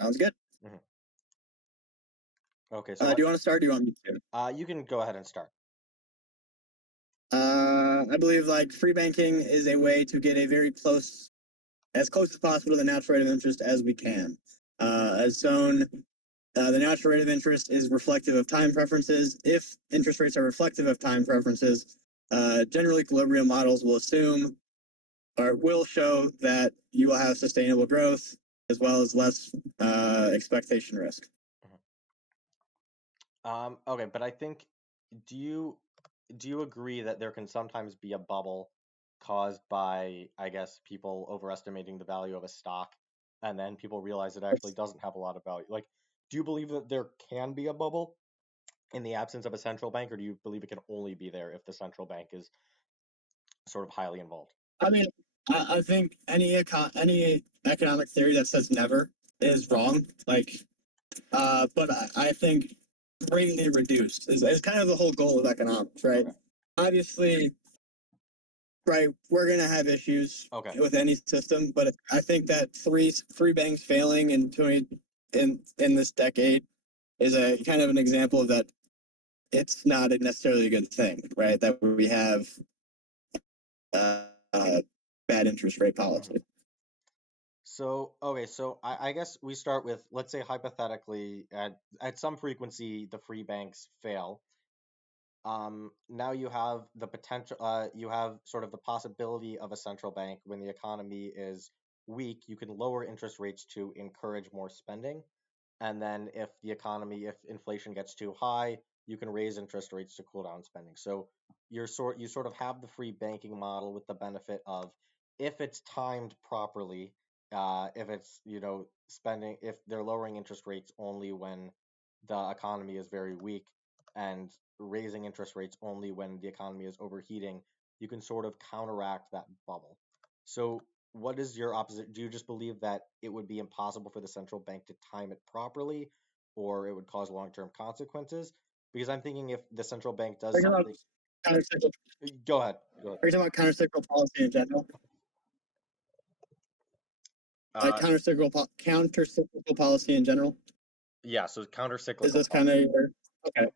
Sounds good. Mm-hmm. Okay, so do you want to start? Or do you want me to? You can go ahead and start. I believe like free banking is a way to get as close as possible to the natural rate of interest as we can. As shown, the natural rate of interest is reflective of time preferences. If interest rates are reflective of time preferences, general equilibrium models will assume or will show that you will have sustainable growth as well as less expectation risk. Okay, but I think, do you agree that there can sometimes be a bubble caused by, I guess, people overestimating the value of a stock, and then people realize it actually doesn't have a lot of value? Like, do you believe that there can be a bubble in the absence of a central bank, or do you believe it can only be there if the central bank is sort of highly involved? I mean, I think any economic theory that says never is wrong. Like, but I think greatly reduced is kind of the whole goal of economics, right? Okay. Obviously, right, we're going to have issues with any system, but I think that three banks failing in this decade is a kind of an example of that. It's not necessarily a good thing, right? That we have bad interest rate policy. So, okay, so I guess we start with, let's say hypothetically, at some frequency, the free banks fail. Now you have the potential, you have sort of the possibility of a central bank when the economy is weak. You can lower interest rates to encourage more spending. And then if inflation gets too high, you can raise interest rates to cool down spending. So you sort of have the free banking model with the benefit of, if it's timed properly, if it's, spending, if they're lowering interest rates only when the economy is very weak, and raising interest rates only when the economy is overheating, you can sort of counteract that bubble. So what is your opposite? Do you just believe that it would be impossible for the central bank to time it properly, or it would cause long-term consequences? Because I'm thinking, if the central bank does something... Go ahead. Are you talking about countercyclical policy in general? counter-cyclical policy in general. Yeah, so counter-cyclical. Is this kind of okay?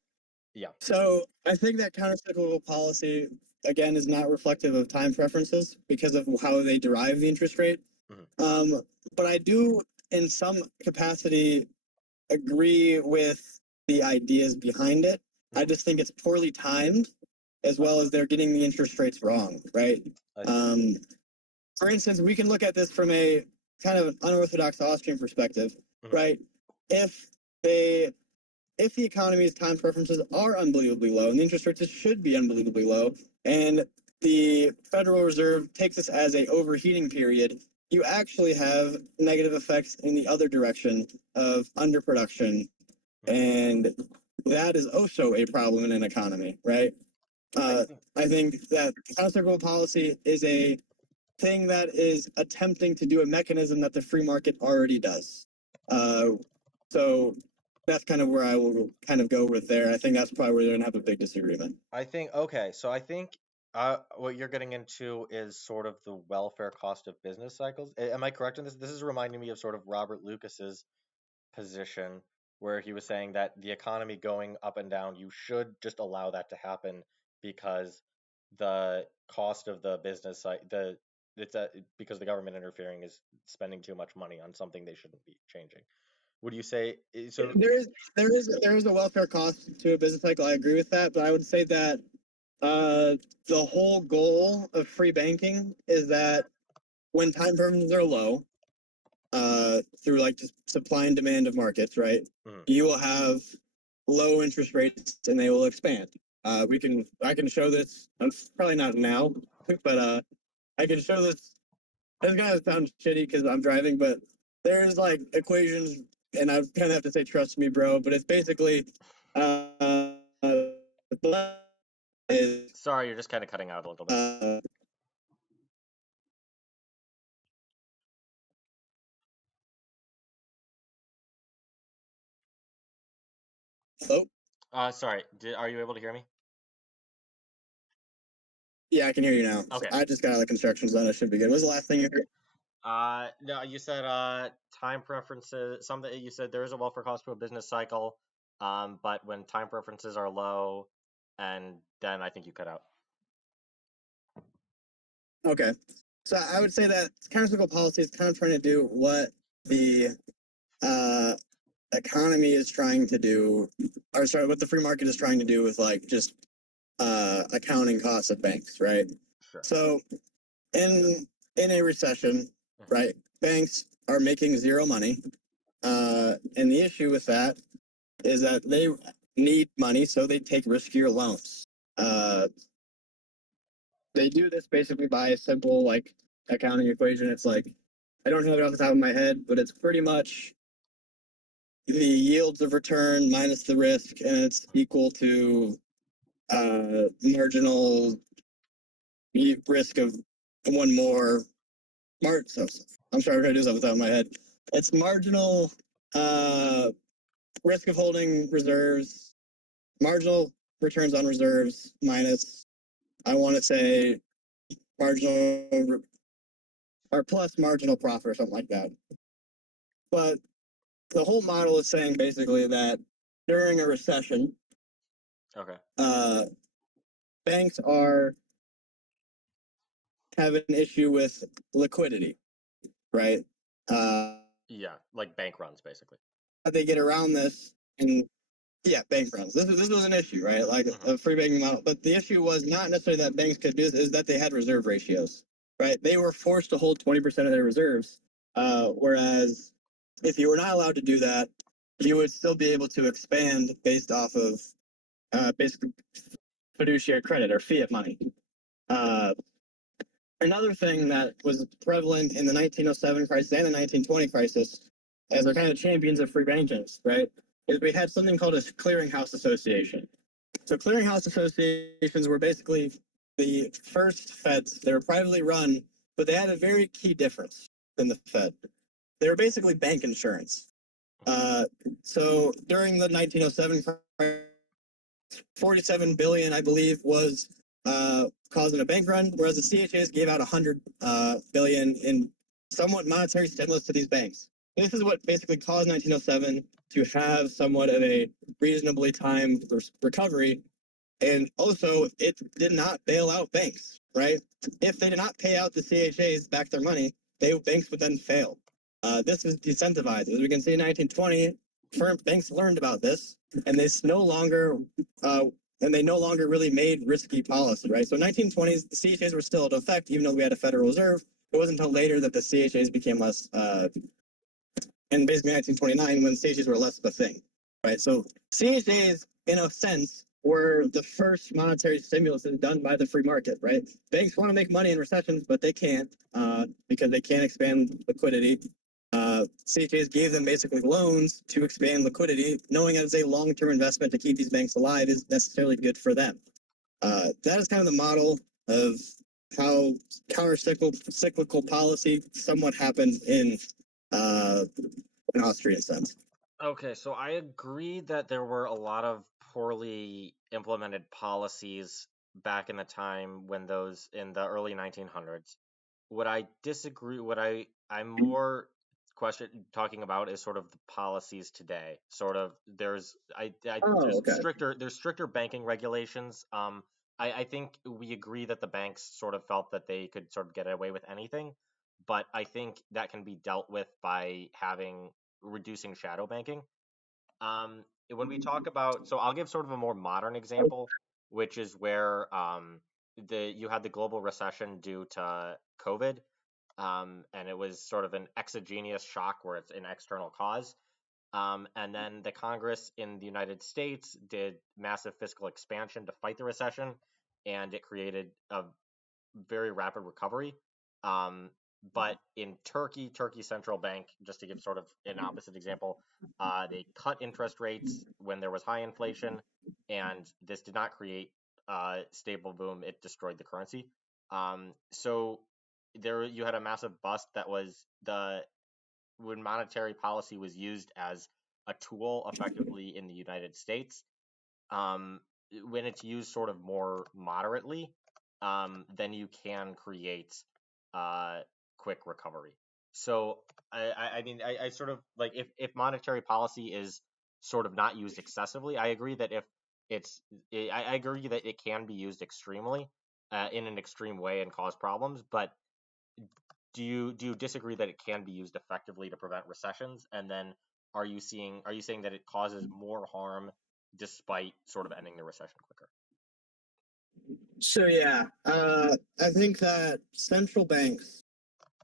Yeah. So I think that counter-cyclical policy again is not reflective of time preferences because of how they derive the interest rate. Mm-hmm. But I do, in some capacity, agree with the ideas behind it. Mm-hmm. I just think it's poorly timed, as well as they're getting the interest rates wrong, right? For instance, we can look at this from a kind of an unorthodox Austrian perspective, mm-hmm. right? If the economy's time preferences are unbelievably low and the interest rates should be unbelievably low, and the Federal Reserve takes this as a overheating period, you actually have negative effects in the other direction of underproduction, and that is also a problem in an economy, right? I think that countercyclical policy is a thing that is attempting to do a mechanism that the free market already does. So that's kind of where I will kind of go with there. I think that's probably where they're going to have a big disagreement. I think what you're getting into is sort of the welfare cost of business cycles. Am I correct in this? This is reminding me of sort of Robert Lucas's position, where he was saying that the economy going up and down, you should just allow that to happen because the cost of the business because the government interfering is spending too much money on something they shouldn't be changing. Would you say so? There is a welfare cost to a business cycle. I agree with that, but I would say that the whole goal of free banking is that when time preferences are low, through like just supply and demand of markets, right? Mm-hmm. You will have low interest rates and they will expand. I can show this. Probably not now, but I can show this. It's gonna sound shitty because I'm driving, but there's like equations, and I kind of have to say, trust me, bro. But it's basically, sorry, you're just kind of cutting out a little bit. Hello? Sorry. Are you able to hear me? Yeah, I can hear you now. Okay. So I just got out of the construction zone. It should be good. What was the last thing you heard? No, you said time preferences. Something you said there is a welfare cost to a business cycle, but when time preferences are low, and then I think you cut out. Okay, so I would say that countercyclical policy is kind of trying to do what the economy is trying to do, or sorry, what the free market is trying to do with like just accounting costs of banks, right? Sure. So in a recession, right, banks are making zero money, and the issue with that is that they need money, so they take riskier loans. They do this basically by a simple like accounting equation. It's like, I don't have it off the top of my head, but it's pretty much the yields of return minus the risk, and it's equal to marginal risk of one more. So I'm sorry, I'm trying to do this off the top of my head. It's marginal risk of holding reserves, marginal returns on reserves minus, I want to say, marginal or plus marginal profit or something like that. But the whole model is saying basically that during a recession, banks have an issue with liquidity, right? Yeah, like bank runs, basically. They get around this, and yeah, bank runs. This was an issue, right? Like a free banking model. But the issue was not necessarily that banks could do this, is that they had reserve ratios, right? They were forced to hold 20% of their reserves. Whereas if you were not allowed to do that, you would still be able to expand based off of basically fiduciary credit or fiat money. Another thing that was prevalent in the 1907 crisis and the 1920 crisis, as they're kind of champions of free banking, right, is we had something called a clearinghouse association. So clearinghouse associations were basically the first Feds. They were privately run, but they had a very key difference than the Fed. They were basically bank insurance. So during the 1907 crisis, 47 billion, I believe, was causing a bank run, whereas the CHAs gave out 100 billion in somewhat monetary stimulus to these banks. This is what basically caused 1907 to have somewhat of a reasonably timed recovery. And also, it did not bail out banks, right? If they did not pay out the CHAs back their money, banks would then fail. This was decentralized. As we can see in 1920, banks learned about this, and they no longer really made risky policy, right? So in 1920s, the CHAs were still in effect, even though we had a Federal Reserve. It wasn't until later that the CHAs became less, and basically 1929 when CHAs were less of a thing, right? So CHAs, in a sense, were the first monetary stimulus done by the free market, right? Banks want to make money in recessions, but they can't because they can't expand liquidity. CHAs gave them basically loans to expand liquidity, knowing as a long-term investment to keep these banks alive is necessarily good for them. That is kind of the model of how counter-cyclical policy somewhat happened in an Austrian sense. Okay, so I agree that there were a lot of poorly implemented policies back in the time when those in the early 1900s. What I disagree, what I'm more talking about is sort of the policies today. Sort of there's there's stricter banking regulations. I think we agree that the banks sort of felt that they could sort of get away with anything, but I think that can be dealt with by reducing shadow banking. When we talk about, so I'll give sort of a more modern example, which is where you had the global recession due to COVID, and it was sort of an exogenous shock where it's an external cause. And then the Congress in the United States did massive fiscal expansion to fight the recession, and it created a very rapid recovery. But in Turkey Central Bank, just to give sort of an opposite example, they cut interest rates when there was high inflation, and this did not create a stable boom. It destroyed the currency. So there you had a massive bust that was when monetary policy was used as a tool effectively in the United States. When it's used sort of more moderately, then you can create quick recovery. So I mean I sort of like if monetary policy is sort of not used excessively, I agree that I agree that it can be used extremely in an extreme way and cause problems. But do you disagree that it can be used effectively to prevent recessions? And then are you saying that it causes more harm despite sort of ending the recession quicker? So yeah, I think that central banks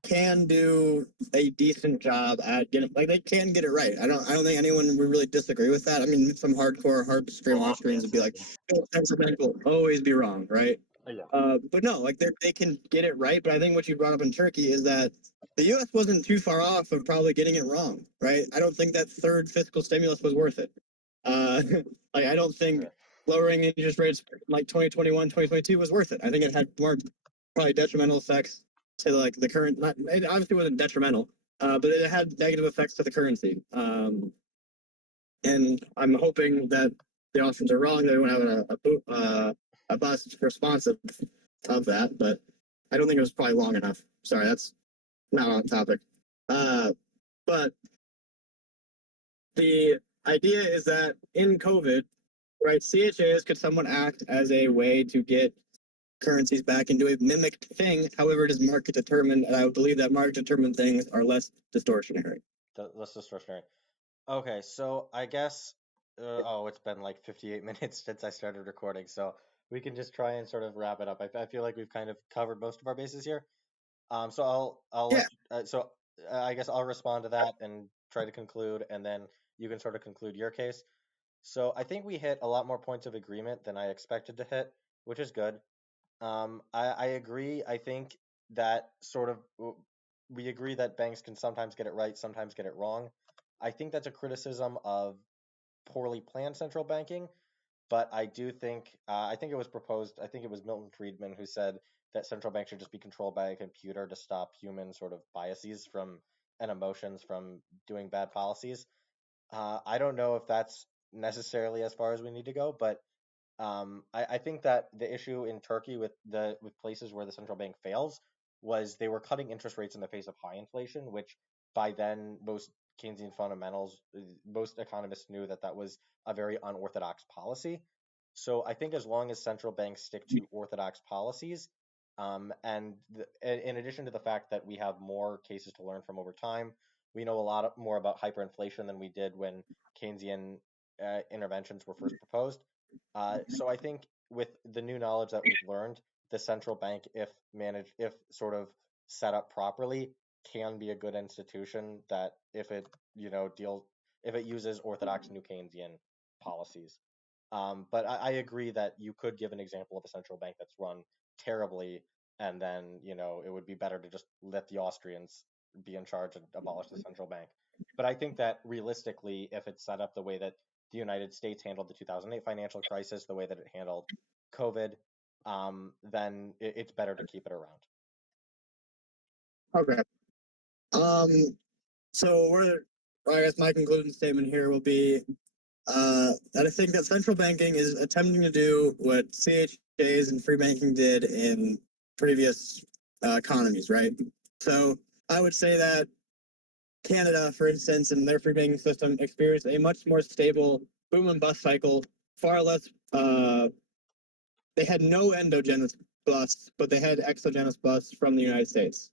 can do a decent job at getting, like, they can get it right. I don't think anyone would really disagree with that. I mean, some hardcore extreme Austrians would be like, oh, central bank will always be wrong, right? Yeah. But no, like they can get it right. But I think what you brought up in Turkey is that the U.S. wasn't too far off of probably getting it wrong, right? I don't think that third fiscal stimulus was worth it. Like I don't think lowering interest rates like 2021, 2022 was worth it. I think it had more probably detrimental effects to like the current. It obviously wasn't detrimental, but it had negative effects to the currency. And I'm hoping that the Austrians are wrong. They won't have a bust response of that, but I don't think it was probably long enough. Sorry, that's not on topic. But the idea is that in COVID, right, CHAs could somewhat act as a way to get currencies back into a mimicked thing. However, it is market determined, and I would believe that market determined things are less distortionary. Less distortionary. Okay, so I guess it's been like 58 minutes since I started recording, so we can just try and sort of wrap it up. I feel like we've kind of covered most of our bases here. So I'll I guess I'll respond to that and try to conclude, and then you can sort of conclude your case. So I think we hit a lot more points of agreement than I expected to hit, which is good. I agree. I think that we agree that banks can sometimes get it right, sometimes get it wrong. I think that's a criticism of poorly planned central banking, but I do think I think it was proposed. I think it was Milton Friedman who said that central banks should just be controlled by a computer to stop human sort of biases and emotions from doing bad policies. I don't know if that's necessarily as far as we need to go, but I think that the issue in Turkey with places where the central bank fails was they were cutting interest rates in the face of high inflation, which by then most Keynesian fundamentals, most economists knew that that was a very unorthodox policy. So I think as long as central banks stick to orthodox policies, in addition to the fact that we have more cases to learn from over time, we know a lot more about hyperinflation than we did when Keynesian interventions were first proposed. So I think with the new knowledge that we've learned, the central bank, if sort of set up properly, can be a good institution that if it if it uses orthodox new Keynesian policies. But I agree that you could give an example of a central bank that's run terribly, and then it would be better to just let the Austrians be in charge and abolish the central bank. But I think that realistically, if it's set up the way that the United States handled the 2008 financial crisis, the way that it handled COVID, then it's better to keep it around. Okay. So I guess my concluding statement here will be that I think that central banking is attempting to do what CHAs and free banking did in previous economies, right? So I would say that Canada, for instance, in their free banking system, experienced a much more stable boom and bust cycle, far less. They had no endogenous busts, but they had exogenous busts from the United States.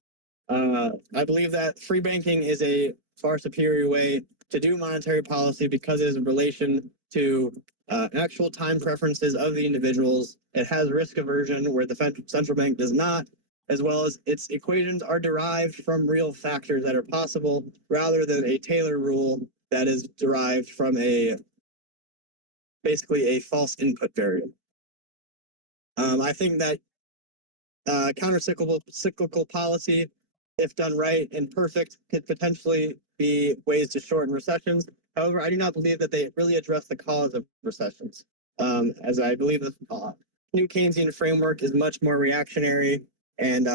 I believe that free banking is a far superior way to do monetary policy because it is in relation to actual time preferences of the individuals. It has risk aversion where the central bank does not, as well as its equations are derived from real factors that are possible rather than a Taylor rule that is derived from basically a false input variable. I think that cyclical policy, if done right and perfect, could potentially be ways to shorten recessions. However, I do not believe that they really address the cause of recessions, as I believe the new Keynesian framework is much more reactionary and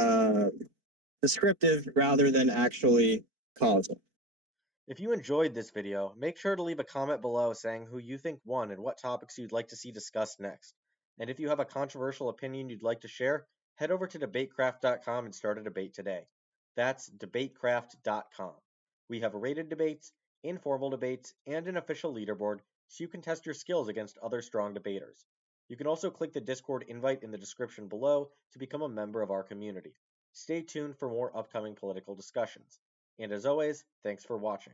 descriptive rather than actually causal. If you enjoyed this video, make sure to leave a comment below saying who you think won and what topics you'd like to see discussed next. And if you have a controversial opinion you'd like to share, head over to DebateCraft.com and start a debate today. That's DebateCraft.com. We have rated debates, informal debates, and an official leaderboard so you can test your skills against other strong debaters. You can also click the Discord invite in the description below to become a member of our community. Stay tuned for more upcoming political discussions. And as always, thanks for watching.